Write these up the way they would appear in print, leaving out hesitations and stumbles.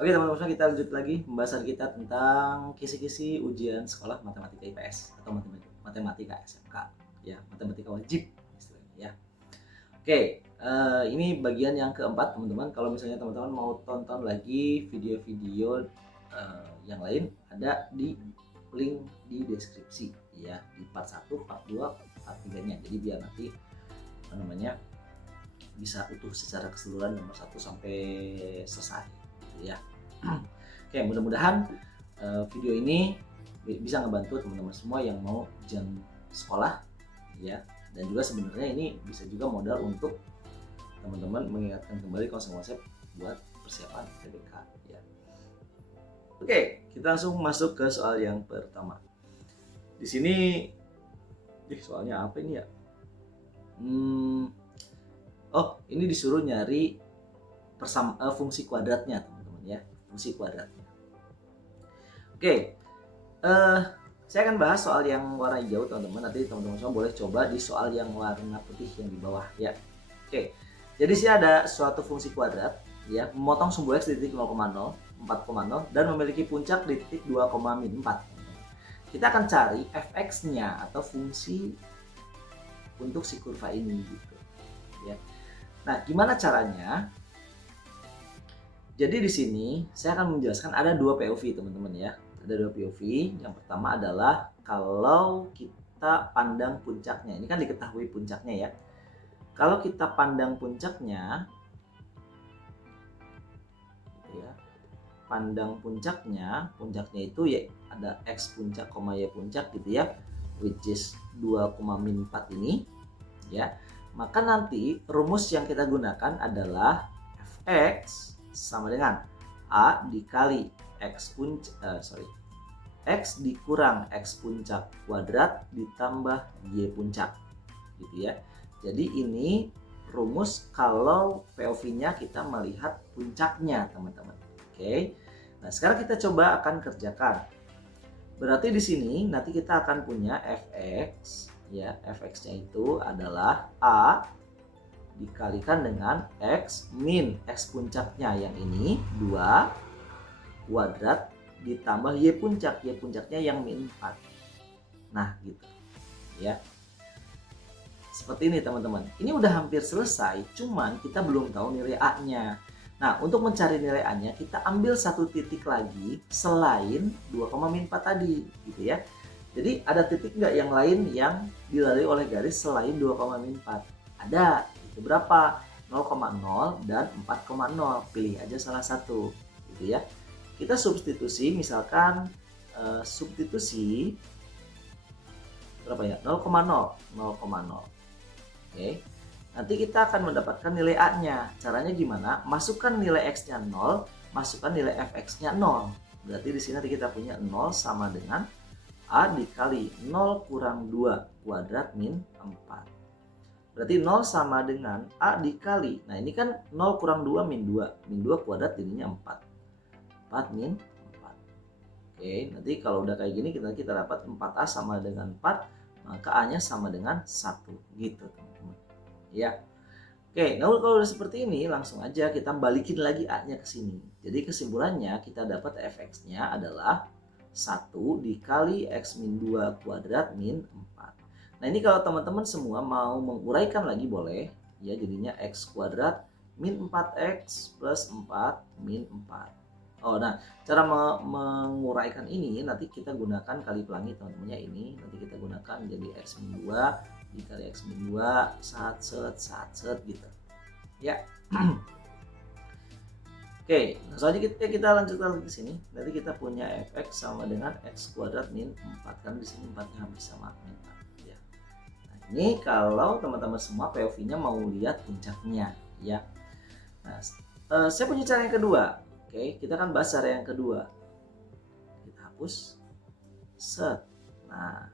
Oke teman-teman, kita lanjut lagi pembahasan kita tentang kisi-kisi ujian sekolah matematika IPS atau matematika SMK, ya, matematika wajib istilahnya ya. Oke, ini bagian yang keempat teman-teman. Kalau misalnya teman-teman mau tonton lagi video-video yang lain, ada di link di deskripsi ya, di part 1, part 2, part 3-nya. Jadi biar nanti apa namanya bisa utuh secara keseluruhan nomor 1 sampai selesai gitu ya. Oke, mudah-mudahan video ini bisa ngebantu teman-teman semua yang mau ujian sekolah ya, dan juga sebenarnya ini bisa juga modal untuk teman-teman mengingatkan kembali konsep-konsep buat persiapan TBK ya. Oke, kita langsung masuk ke soal yang pertama. Di sini soalnya apa ini ya? Oh, ini disuruh nyari fungsi kuadratnya teman-teman ya, fungsi kuadratnya. Oke, saya akan bahas soal yang warna hijau teman-teman. Nanti teman-teman semua boleh coba di soal yang warna putih yang di bawah ya. Oke, jadi sih ada suatu fungsi kuadrat ya, memotong sumbu x di titik 0,0, 4,0 dan memiliki puncak di titik 2,4. Kita akan cari fx-nya atau fungsi untuk si kurva ini gitu ya. Nah, gimana caranya? Jadi di sini saya akan menjelaskan ada dua POV teman-teman ya. Ada dua POV. Yang pertama adalah kalau kita pandang puncaknya. Ini kan diketahui puncaknya ya. Kalau kita pandang puncaknya, gitu ya, pandang puncaknya itu ya ada x puncak, y puncak gitu ya, which is 2,4 ini ya. Maka nanti rumus yang kita gunakan adalah fx sama dengan a dikali x dikurang x puncak kuadrat ditambah y puncak gitu ya. Jadi ini rumus kalau POV-nya kita melihat puncaknya teman-teman. Oke. Nah, sekarang kita coba akan kerjakan. Berarti di sini nanti kita akan punya fx ya, fx-nya itu adalah a dikalikan dengan x min x puncaknya yang ini 2 kuadrat ditambah y puncaknya yang min 4. Nah gitu ya, seperti ini teman-teman. Ini udah hampir selesai, cuman kita belum tahu nilai a nya. Nah, untuk mencari nilai a nya kita ambil satu titik lagi selain 2,4 tadi gitu ya. Jadi ada titik nggak yang lain yang dilalui oleh garis selain 2,4? Ada. Itu berapa? 0,0 dan 4,0. Pilih aja salah satu gitu ya. Kita substitusi, misalkan substitusi berapa ya? 0,0. Oke. Nanti kita akan mendapatkan nilai a nya. Caranya gimana? Masukkan nilai x nya 0, masukkan nilai fx nya 0. Berarti di sini nanti kita punya 0 sama dengan a dikali 0 kurang 2 kuadrat min 4. Berarti 0 sama dengan a dikali. Nah, ini kan 0 kurang 2 min 2. Min 2 kuadrat jadinya 4. 4 min 4. Oke, nanti kalau udah kayak gini kita dapat 4a sama dengan 4, maka a-nya sama dengan 1 gitu, teman-teman. Ya. Oke, nah kalau udah seperti ini langsung aja kita balikin lagi a-nya ke sini. Jadi kesimpulannya kita dapat fx-nya adalah 1 dikali x min 2 kuadrat min 4. Nah, ini kalau teman-teman semua mau menguraikan lagi boleh ya, jadinya x kuadrat min 4x plus 4 min 4. Oh, nah cara menguraikan ini nanti kita gunakan kali pelangi teman-teman ya. Ini nanti kita gunakan jadi x min 2 dikali x min 2 set gitu ya. Oke, nah selanjutnya kita lanjutkan lagi ke sini. Nanti kita punya fx sama dengan x kuadrat min 4, kan di sini 4-nya hampir sama min 4 ya. Nah, ini kalau teman-teman semua POV-nya mau lihat puncaknya ya. Nah, saya punya cara yang kedua. Oke, kita akan bahas cara yang kedua. Kita hapus. Set. Nah,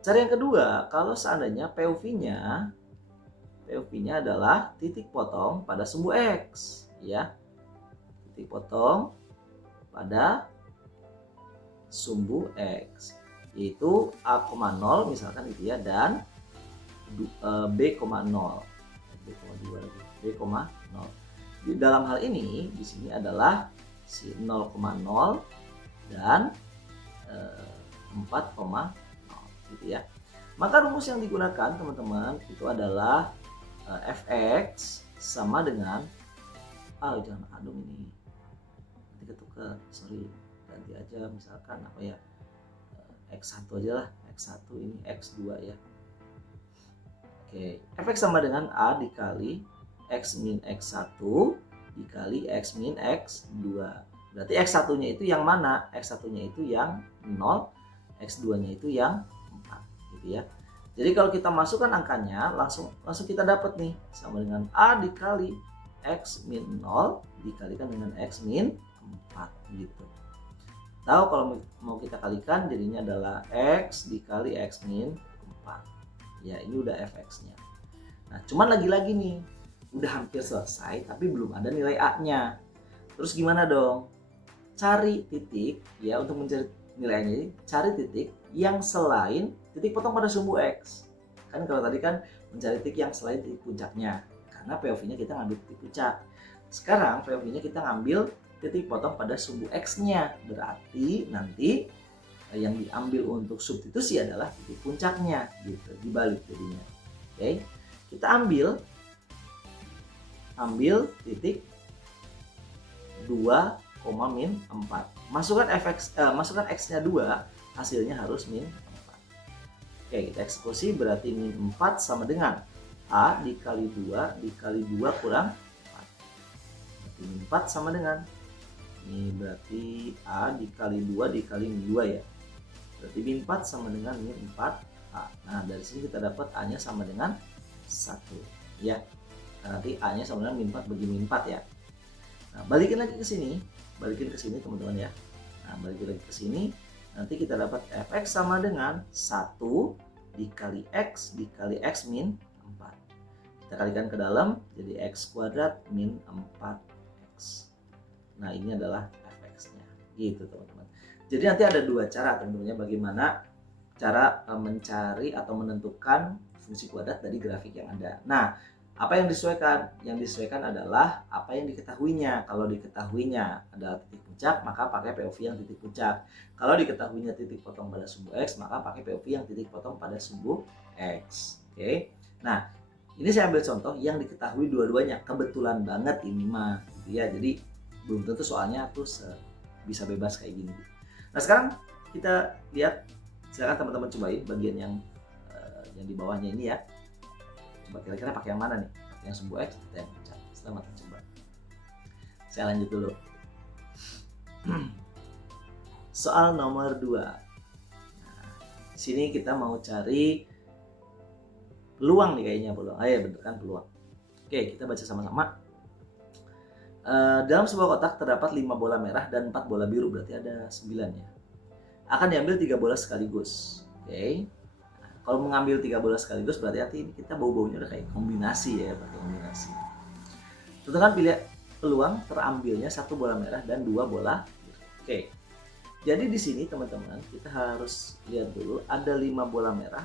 cara yang kedua, kalau seandainya POV-nya adalah titik potong pada sumbu x ya. Titik potong pada sumbu x yaitu a,0 misalkan gitu ya, dan b,0 b,2 lagi b,0. Di dalam hal ini di sini adalah 0,0 dan 4,0 gitu ya. Maka rumus yang digunakan teman-teman itu adalah fx sama dengan jangan adung ini, nanti ketukar, sorry, ganti aja misalkan apa ya, x1 aja lah, x1 ini x2 ya. Oke, fx sama dengan a dikali x min x1 dikali x min x2. Berarti x1 nya itu yang mana? X1 nya itu yang 0, x2 nya itu yang 4 gitu ya. Jadi kalau kita masukkan angkanya langsung kita dapat nih, sama dengan a dikali x min 0 dikalikan dengan x min 4 gitu. Tahu kalau mau kita kalikan jadinya adalah x dikali x min 4. Ya, ini udah fx-nya. Nah, cuman lagi-lagi nih, udah hampir selesai tapi belum ada nilai a-nya. Terus gimana dong? Cari titik ya, untuk mencari nilainya, cari titik yang selain titik potong pada sumbu x. Kan kalau tadi kan mencari titik yang selain titik puncaknya, karena POV-nya kita ngambil titik puncak. Sekarang POV-nya kita ngambil titik potong pada sumbu x-nya. Berarti nanti yang diambil untuk substitusi adalah titik puncaknya gitu, dibalik jadinya. Oke. Kita ambil titik 2, min 4. Masukkan x-nya 2, hasilnya harus min 4. Oke, kita eksekusi, berarti min 4 sama dengan a dikali 2 dikali 2 kurang 4. Berarti min 4 sama dengan, ini berarti a dikali 2 dikali min 2 ya. Berarti min 4 sama dengan min 4a. Nah, dari sini kita dapat a-nya sama dengan 1 ya. Nah, nanti a-nya sama dengan min 4 bagi min 4 ya. Nah, balikin lagi ke sini teman-teman ya. Nah, balikin lagi ke sini, nanti kita dapat fx sama dengan 1 dikali x min 4. Kita kalikan ke dalam jadi x kuadrat min 4x. Nah, ini adalah fx-nya gitu teman-teman. Jadi nanti ada dua cara tentunya bagaimana cara mencari atau menentukan fungsi kuadrat dari grafik yang ada. Nah, apa yang disesuaikan? Yang disesuaikan adalah apa yang diketahuinya. Kalau diketahuinya adalah titik puncak, maka pakai POV yang titik puncak. Kalau diketahuinya titik potong pada sumbu x, maka pakai POV yang titik potong pada sumbu x. Oke. Nah, ini saya ambil contoh yang diketahui dua-duanya. Kebetulan banget ini mah gitu ya. Jadi belum tentu soalnya tuh bisa bebas kayak gini. Nah, sekarang kita lihat, silakan teman-teman cobain bagian yang di bawahnya ini ya. Coba kira-kira pakai yang mana nih? Pakai yang sumbu x atau yang puncak? Selamat mencoba. Saya lanjut dulu. Soal nomor 2. Nah, di sini kita mau cari peluang nih kayaknya, peluang. Ya bener kan, peluang. Oke, kita baca sama-sama. Dalam sebuah kotak terdapat 5 bola merah dan 4 bola biru, berarti ada 9 ya. Akan diambil 3 bola sekaligus. Oke. Nah, kalau mengambil 3 bola sekaligus berarti arti ini kita bau-baunya udah kayak kombinasi ya, pakai kombinasi. Tentukan pilih peluang terambilnya 1 bola merah dan 2 bola biru. Oke. Jadi di sini teman-teman kita harus lihat dulu, ada 5 bola merah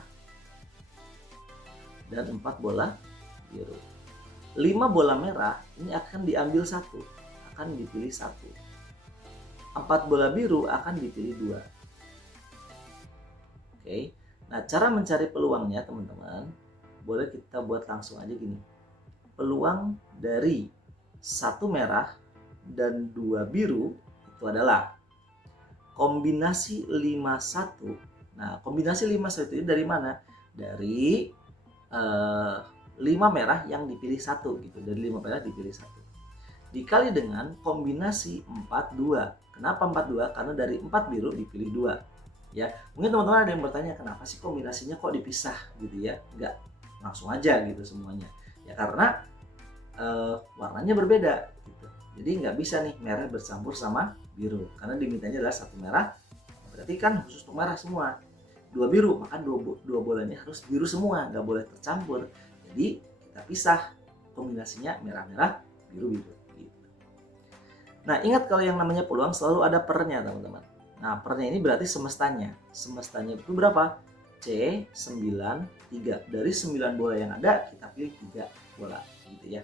dan 4 bola biru. 5 bola merah ini akan diambil 1, akan dipilih 1. 4 bola biru akan dipilih 2. Oke. Nah, cara mencari peluangnya teman-teman, boleh kita buat langsung aja gini. Peluang dari 1 merah dan 2 biru itu adalah kombinasi 51. Nah, kombinasi 51 itu dari mana? Dari 5 merah yang dipilih 1 gitu. Dari 5 merah dipilih 1. Dikali dengan kombinasi 42. Kenapa 42? Karena dari 4 biru dipilih 2. Ya, mungkin teman-teman ada yang bertanya kenapa sih kombinasinya kok dipisah gitu ya? Enggak langsung aja gitu semuanya. Ya karena warnanya berbeda gitu. Jadi nggak bisa nih merah bercampur sama biru. Karena dimintanya adalah 1 merah. Berarti kan khusus untuk merah semua. 2 biru, maka 2 bolanya harus biru semua, nggak boleh tercampur. Jadi kita pisah kombinasinya merah-merah, biru-biru gitu. Nah, ingat kalau yang namanya peluang selalu ada pernya teman-teman. Nah, pernya ini berarti semestanya. Semestanya itu berapa? C93. Dari 9 bola yang ada, kita pilih 3 bola gitu ya.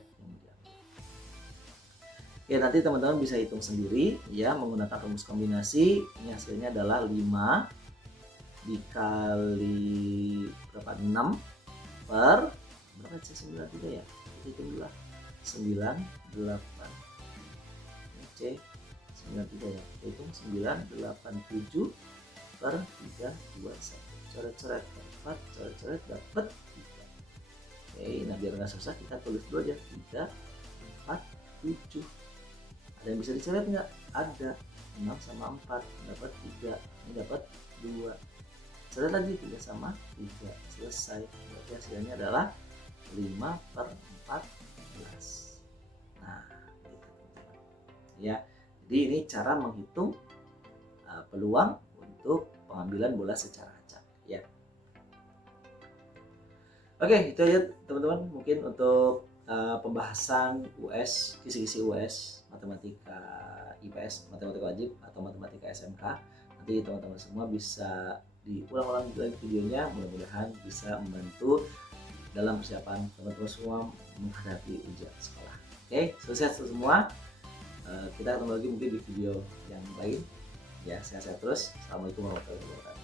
Ya, nanti teman-teman bisa hitung sendiri ya menggunakan rumus kombinasi. Ini hasilnya adalah 5 dikali berapa? 6 per berapa sih? 93 ya? Kita hitung dulu lah. 98 C 93 ya. Kita hitung 987 per 321. Coret-coret dapat, coret-coret dapat 3. Oke, nah biar nggak susah kita tulis dulu aja 3 4 7. Ada yang bisa dicoret nggak? Ada. 6 sama 4 dapat 3. Ini dapat 2. Coret lagi 3 sama 3. Selesai. Berarti hasilnya adalah 5 per 14. Nah, gitu. Ya. Jadi ini cara menghitung peluang untuk pengambilan bola secara acak. Ya. Oke, itu aja teman-teman. Mungkin untuk pembahasan US, kisi-kisi US, matematika IPS, matematika wajib atau matematika SMK. Nanti teman-teman semua bisa diulang-ulang lagi videonya, mudah-mudahan bisa membantu dalam persiapan teman-teman semua menghadapi ujian sekolah. Oke, sukses semua. Kita ketemu lagi mungkin di video yang lain. Ya, sehat-sehat terus. Assalamualaikum warahmatullahi wabarakatuh.